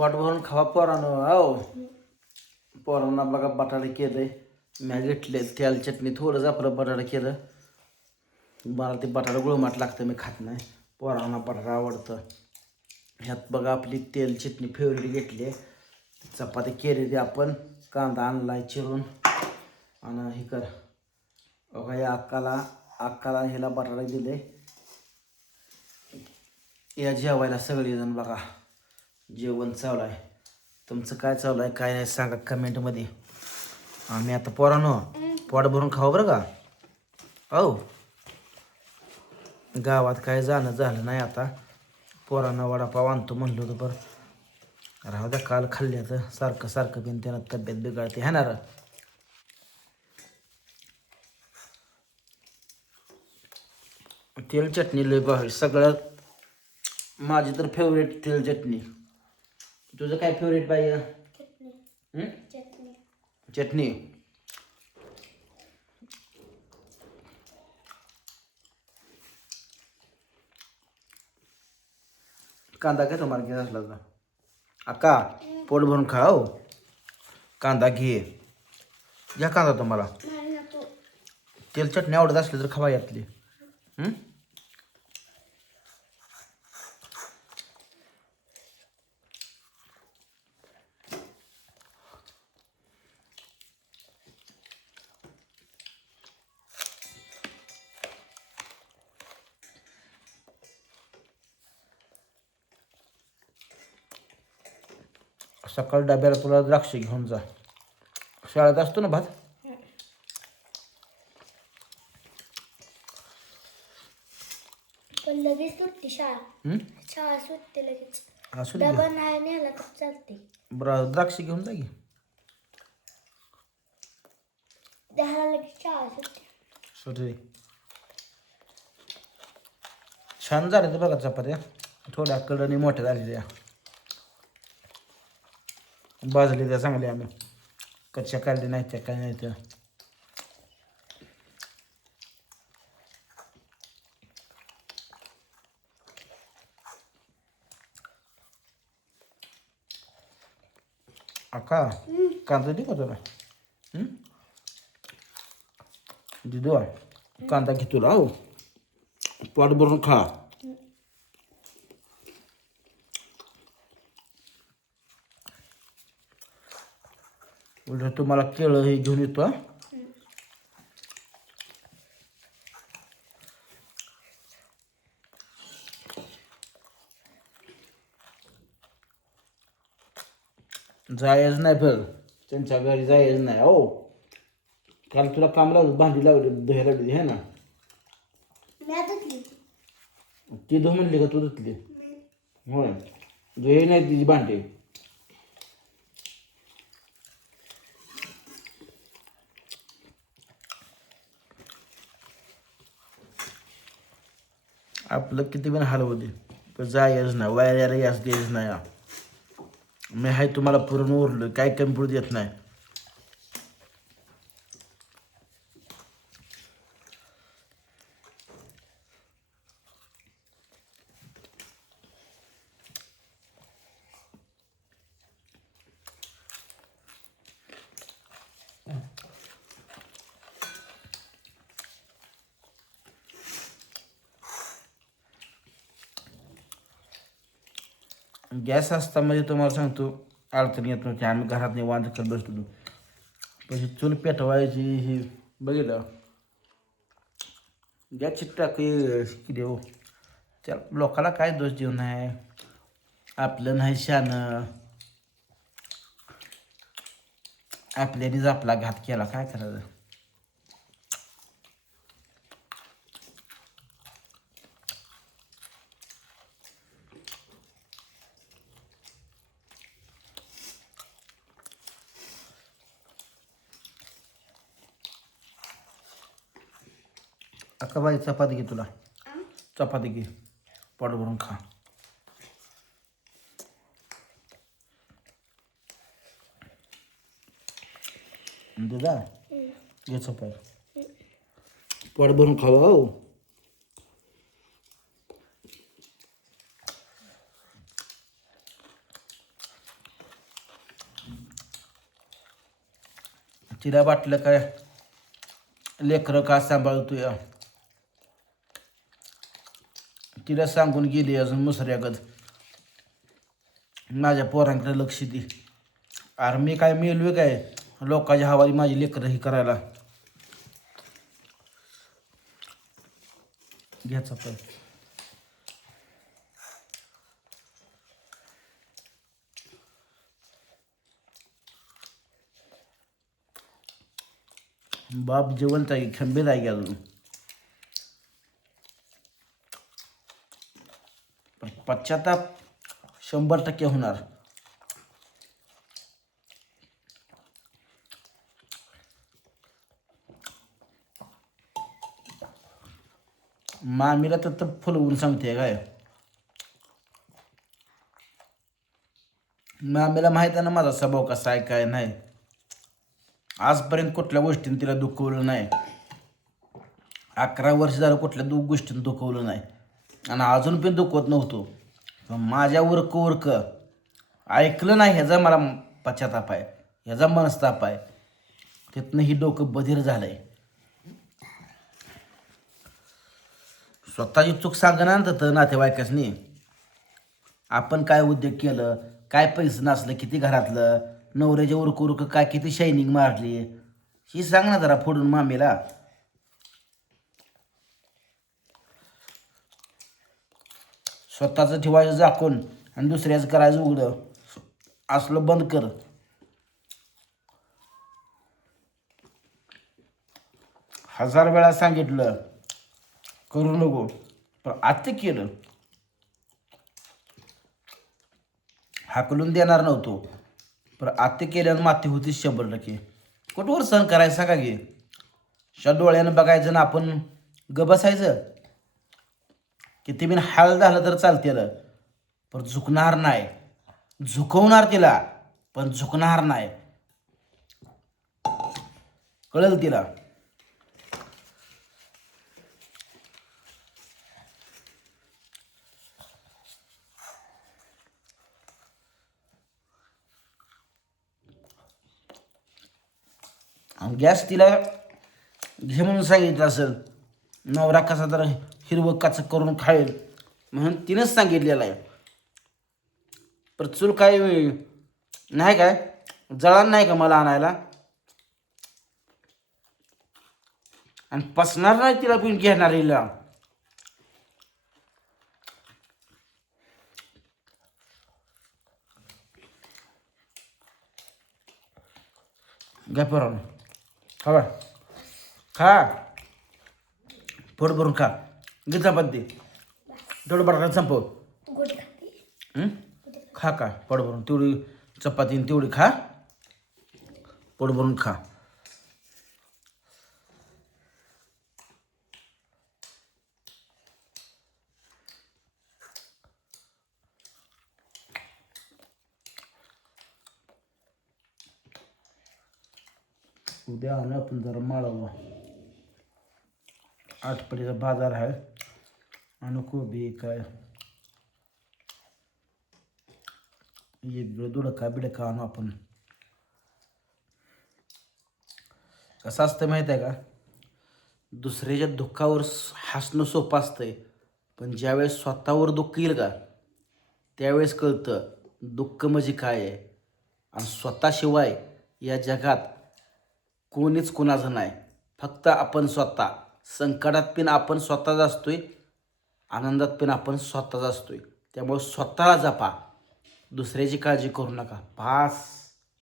पोट भरून खावा पोरानं हो. पोरांना बघा बटाटे केलंय. मी घेतले तेल चटणी थोडंच आपलं बटाटा केलं. मला ते बटाटा गुळमाट लागतं, मी खात नाही. पोरांना बटाटा आवडतं. ह्यात बघा आपली तेल चटणी फेवरेट घेतली. चपाती केली ती आपण. कांदा आणलाय चिरून आणि हे कर बघा या अक्काला ह्याला बटाटा दिले. या जेवायला सगळेजण बघा. जेवण चालू आहे. तुमचं काय चालू आहे काय नाही सांगा कमेंटमध्ये. आम्ही आता पोरांनो पोट भरून खाऊ बरं का हो. गावात काय जाणं झालं नाही आता. पोरांना वडापाव आणतो म्हणलं होतं बरं राहू द्या. काल खाल्ल्या तर सारखं बिन त्यानं तब्येत बिघडते है ना रे. तेल चटणी लय भारी सगळ्यात माझी तर फेवरेट तेल चटणी. तुझं काय फेवरेट बाई? चटणी. कांदा काय तुम्हाला घे असला तर अक्का पोट भरून खा हो. कांदा घे घ्या कांदा तुम्हाला. तेल चटणी आवडत असली तर खावा यातली. सकाळी डब्याला तुला द्राक्ष घेऊन जा. शाळेत असतो ना भात. पण लगेच सुटते शाळा. शाळा सुटते लगेच. असू दे डबा नाही नेला तर चालते. बरं द्राक्ष घेऊन जा की. 10ला लगेच शाळा सुटते. सुटे छान झाले तर बघा चपात्या. थोड्या कडणी मोठ्या झालेल्या भाजले त्या चांगल्या. आम्ही कच्च्या काढल्या नाही त्या काय नाही त्या. अक्का कांदा दे का तुला? दिदू कांदा घे तुला हो. पोट भरून खा. उलट तुम्हाला केळं हे घेऊन येतो. जायच नाही फिर त्यांच्या घरी जायच नाही हो. काल तुला काम लावलं भांडी लावली दही लावली हे ना. ती धु म्हणली का तू धुतली? होय दही नाही तिची भांडी. आपलं किती पण हाल होते पण जायच नाही. वायऱ्याला यास द्यायच नाही. मी हाय तुम्हाला पुरण उरलं काय कमी पडू देत नाही. गॅस असता म्हणजे तुम्हाला सांगतो अडचण येत नव्हती. आम्ही घरात निवांत करत बसतो. पण ही चूल पेटवायची ही बघितलं गॅसची टाकी किती हो. त्या लोकाला काय दोष देऊ नाही. आपलं नाही शानं. आपल्यानेच आपला घात केला काय करायचं. अक्का बाई चपाती घे तुला. चपाती घे पोट भरून खा. दादा घे चपाती पोट भरून खावा हो. तिला वाटलं काय लेकरं का सांभाळतोय, तिला सांगून गेली अजून मुसऱ्यागत माझ्या पोरांकडे लक्ष दे. अरे मी काय मेलवे काय लोकांच्या हवाली माझी लेकरं ही करायला. घ्यायचा पण बाप जिवंत आहे, खंबीर आहे अजून. पण पश्चाताप 100% होणार. मामीला तर फुलवून सांगते काय, मामीला माहित आहे ना माझा स्वभाव कसा आहे काय नाही. आजपर्यंत कुठल्या गोष्टीने तिला दुखवलं नाही. 11 वर्ष झालं कुठल्या गोष्टीने दुखवलं नाही आणि अजून पण दुखवत नव्हतो. पण माझ्या उरक ऐकलं नाही ह्याचा मला पश्चाताप आहे, ह्याचा मनस्ताप आहे. तिथनं ही डोकं बधीर झालंय. स्वतःची चूक सांगणार तर नातेवाईकासनी आपण काय उद्योग केलं, काय पैसे नसलं, किती घरातलं नवऱ्याच्या उरक काय किती शायनिंग मारली ही सांग ना जरा फोडून मामीला. स्वतःचं ठेवायचं झाकून आणि दुसऱ्याचं करायचं उघडं असलं बंद कर. हजार वेळा सांगितलं करू नको, पण आता केलं. हाकलून देणार नव्हतो, पण आता केल्यानं माती होती 100%. कुठवर सहन करायचं सांगा की. डोळ्यानं बघायचं ना आपण ग बसायचं. किती बिन हाल झालं तर चालतेलं, पण झुकणार नाही. झुकवणार तिला पण झुकणार नाही, कळलं तिला. गॅस तिला घे म्हणून सांगितलं असेल. नवरा कसा तर हिरवं काचं करून खाईल म्हणून तिनंच सांगितलेलं आहे. पण चूल काय नाही काय जळण नाही का मला आणायला, आणि पसणार नाही तिला पण घेणार हिला. घ्या परवा खा, खा पोट भरून खा. घे चपाती थोडं बटाटा संपव. गोडी खाते. खा का पोट भरून तेवढी चपाती तेवढी खा, पोट भरून खा. उद्या आणू आपण जरा माळावं. आठवडीचा बाजार आहे आणि कोबी काय एक दुडका बिडका आणू आपण. कसं असतं माहीत आहे का, दुसऱ्याच्या दुःखावर हसणं सोपं असतंय, पण ज्यावेळेस स्वतःवर दुःख येईल का त्यावेळेस कळतं दुःख म्हणजे काय आहे. आणि स्वतःशिवाय या जगात कोणीच कोणाचं नाही, फक्त आपण स्वतः. संकटात पण आपण स्वतःच असतोय, आनंदात पण आपण स्वतःच असतोय. त्यामुळे स्वतःला जपा, दुसऱ्याची काळजी करू नका. पास.